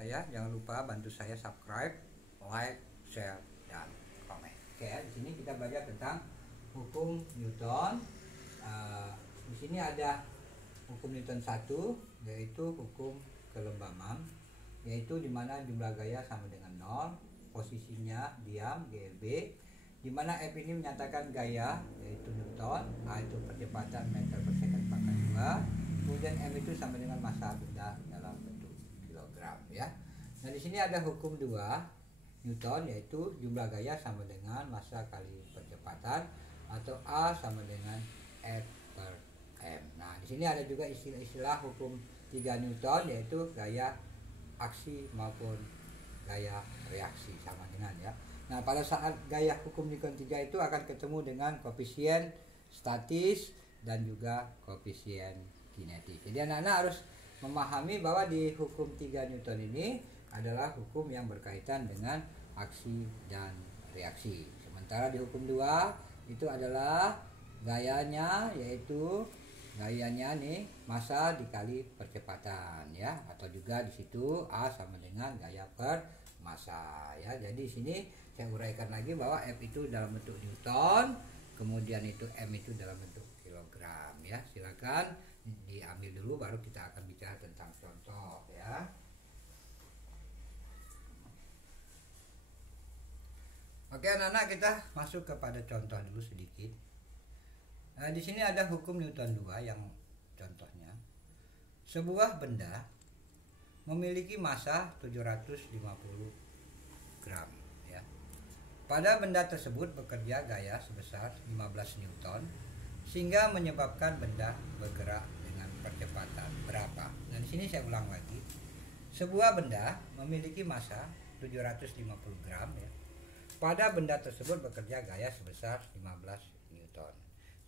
saya. Jangan lupa bantu saya subscribe, like, share, dan komen. Oke, di sini kita belajar tentang hukum Newton. Di sini ada hukum Newton 1, yaitu hukum kelembaman, yaitu dimana jumlah gaya sama dengan 0, posisinya diam GB, dimana F ini menyatakan gaya yaitu Newton, A itu percepatan meter per second pangkat 2, kemudian M itu sama dengan massa benda dalam bentuk kilogram ya. Nah di sini ada hukum 2 Newton, yaitu jumlah gaya sama dengan massa kali percepatan, atau A sama dengan F per M. Nah di sini ada juga istilah hukum 3 Newton, yaitu gaya aksi maupun gaya reaksi sama dengan ya. Nah pada saat gaya hukum Newton 3 itu akan ketemu dengan koefisien statis dan juga koefisien kinetik. Jadi anak-anak harus memahami bahwa di hukum 3 Newton ini adalah hukum yang berkaitan dengan aksi dan reaksi. Sementara di hukum 2 itu adalah gayanya, yaitu gayanya nih massa dikali percepatan ya, atau juga di situ A sama dengan gaya per massa ya. Jadi di sini saya uraikan lagi bahwa F itu dalam bentuk Newton, kemudian itu M itu dalam bentuk kilogram ya. Silakan diambil dulu, baru kita akan bicara tentang contoh ya. Oke anak-anak, kita masuk kepada contoh dulu sedikit. Nah, di sini ada hukum Newton 2 yang contohnya. Sebuah benda memiliki massa 750 gram ya. Pada benda tersebut bekerja gaya sebesar 15 Newton sehingga menyebabkan benda bergerak dengan percepatan berapa? Nah, di sini saya ulang lagi. Sebuah benda memiliki massa 750 gram ya. Pada benda tersebut bekerja gaya sebesar 15 Newton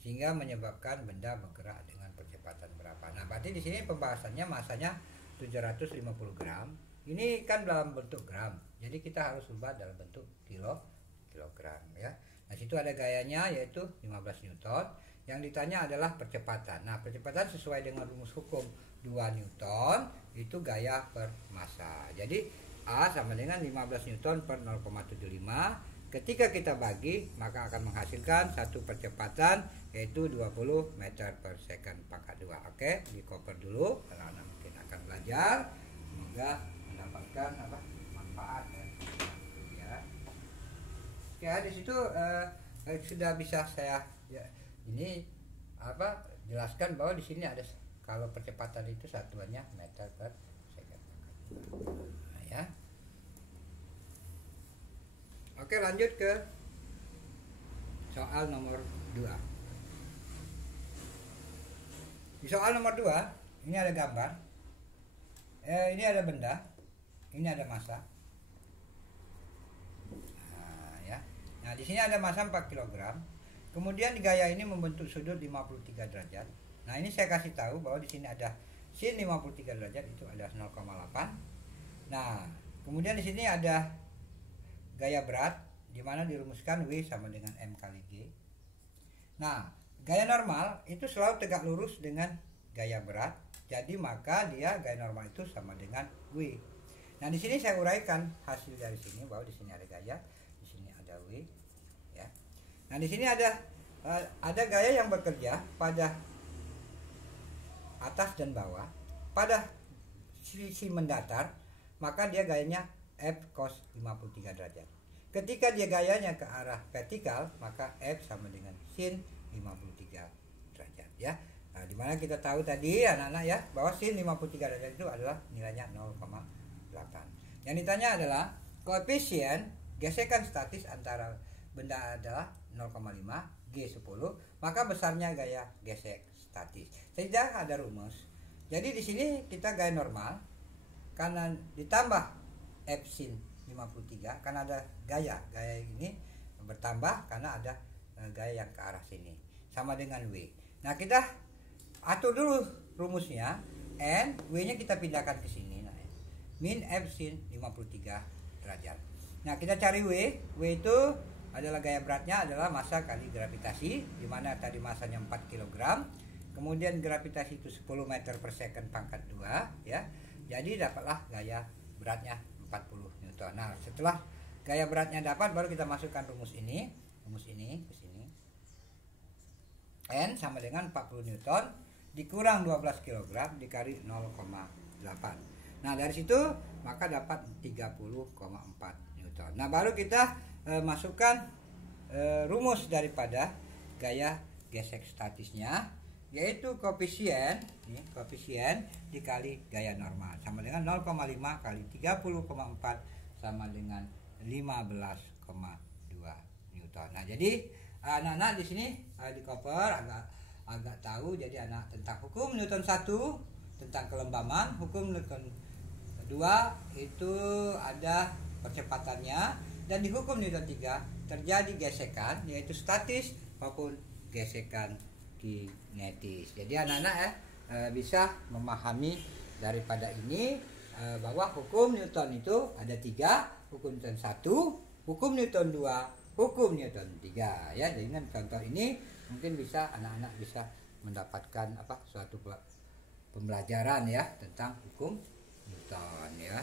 sehingga menyebabkan benda bergerak dengan percepatan berapa. Nah, berarti di sini pembahasannya massanya 750 gram. Ini kan dalam bentuk gram. Jadi kita harus ubah dalam bentuk kilogram ya. Nah, situ ada gayanya yaitu 15 Newton. Yang ditanya adalah percepatan. Nah, percepatan sesuai dengan rumus hukum 2 Newton itu gaya per massa. Jadi A sama dengan 15 Newton per 0,75. Ketika kita bagi, maka akan menghasilkan satu percepatan yaitu 20 meter per second pangkat 2. Oke, di cover dulu karena anak mungkin akan belajar, semoga mendapatkan manfaat ya. Oke, di situ sudah bisa saya ya, ini jelaskan bahwa di sini ada, kalau percepatan itu satuannya meter per second pangkat 2. Nah, ya. Oke, lanjut ke soal nomor 2. Di soal nomor 2 ini ada gambar, ini ada benda, ini ada massa. Nah, ya. Nah, di sini ada massa 4 kg. Kemudian gaya ini membentuk sudut 53 derajat. Nah, ini saya kasih tahu bahwa di sini ada sin 53 derajat itu ada 0,8. Nah, kemudian di sini ada gaya berat, di mana dirumuskan W sama dengan M kali G. Nah, gaya normal itu selalu tegak lurus dengan gaya berat. Jadi maka dia gaya normal itu sama dengan W. Nah, di sini saya uraikan hasil dari sini bahwa di sini ada gaya, di sini ada W ya. Nah, di sini ada gaya yang bekerja pada atas dan bawah. Pada sisi mendatar, maka dia gayanya F cos 53 derajat. Ketika dia gayanya ke arah vertikal, maka F sama dengan sin 53 derajat ya. Nah, dimana kita tahu tadi anak-anak ya bahwa sin 53 derajat itu adalah nilainya 0,8. Yang ditanya adalah koefisien gesekan statis antara benda adalah 0,5 G 10, maka besarnya gaya gesek statis. Tidak ada rumus. Jadi di sini kita gaya normal karena ditambah F sin 53 karena ada gaya ini bertambah karena ada gaya yang ke arah sini sama dengan W. Nah, kita atur dulu rumusnya, N W nya kita pindahkan ke sini. Nah, min F sin 53 derajat. Nah, kita cari W itu adalah gaya beratnya adalah massa kali gravitasi, di mana tadi massanya 4 kg. Kemudian gravitasi itu 10 meter per second pangkat 2 ya. Jadi dapatlah gaya beratnya 40 Newton. Nah, setelah gaya beratnya dapat, baru kita masukkan rumus ini ke sini. N sama dengan 40 Newton dikurang 12 kg dikali 0,8. Nah, dari situ maka dapat 30,4 Newton. Nah, baru kita masukkan rumus daripada gaya gesek statisnya, yaitu koefisien dikali gaya normal sama dengan 0,5 kali 30,4 sama dengan 15,2 Newton. Nah, jadi anak-anak di sini di cover agak tahu, jadi anak tentang hukum Newton 1 tentang kelembaman, hukum Newton 2 itu ada percepatannya, dan di hukum Newton 3 terjadi gesekan yaitu statis maupun gesekan kinetis. Jadi anak-anak bisa memahami daripada ini bahwa hukum Newton itu ada 3, hukum Newton 1, hukum Newton 2, hukum Newton 3 ya. Jadi dengan contoh ini mungkin bisa anak-anak bisa mendapatkan suatu pembelajaran ya tentang hukum Newton ya.